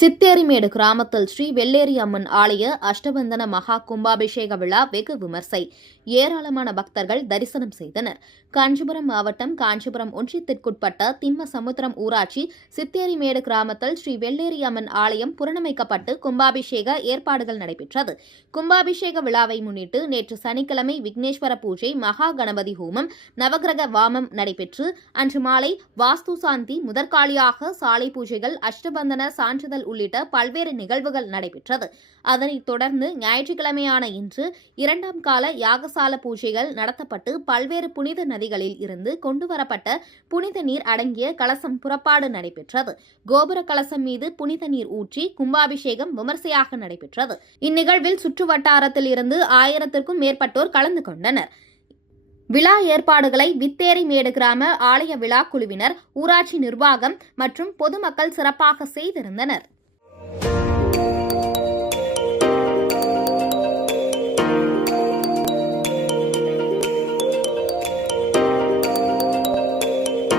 சித்தேரிமேடு கிராமத்தில் ஸ்ரீ வெள்ளேரி அம்மன் ஆலய அஷ்டபந்தன மகா கும்பாபிஷேக விழா வெகு விமர்சை. ஏராளமான பக்தர்கள் தரிசனம் செய்தனர். காஞ்சிபுரம் மாவட்டம் காஞ்சிபுரம் ஒன்றியத்திற்குட்பட்ட திம்மசமுத்திரம் ஊராட்சி சித்தேரிமேடு கிராமத்தில் ஸ்ரீ வெள்ளேரி அம்மன் ஆலயம் புனரமைக்கப்பட்டு கும்பாபிஷேக ஏற்பாடுகள் நடைபெற்றது. கும்பாபிஷேக விழாவை முன்னிட்டு நேற்று சனிக்கிழமை விக்னேஸ்வர பூஜை, மகா கணபதி ஹோமம், நவகிரக வாமம் நடைபெற்று அன்று மாலை வாஸ்து சாந்தி, முதற்காலியாக சாலை பூஜைகள், அஷ்டபந்தன சான்றிதழ் உள்ளிட்ட பல்வேறு நிகழ்வுகள் நடைபெற்றது. அதனைத் தொடர்ந்து ஞாயிற்றுக்கிழமையான இன்று இரண்டாம் கால யாகசால பூஜைகள் நடத்தப்பட்டு பல்வேறு புனித நதிகளில் இருந்து கொண்டுவரப்பட்ட புனித நீர் அடங்கிய கலசம் புறப்பாடு நடைபெற்றது. கோபுர கலசம் மீது புனித நீர் ஊற்றி கும்பாபிஷேகம் விமர்சையாக நடைபெற்றது. இந்நிகழ்வில் சுற்றுவட்டாரத்தில் இருந்து 1000க்கும் மேற்பட்டோர் கலந்து கொண்டனர். விழா ஏற்பாடுகளை வித்தேரிமேடு கிராம ஆலய விழா குழுவினர், ஊராட்சி நிர்வாகம் மற்றும் பொதுமக்கள் சிறப்பாக செய்திருந்தனர்.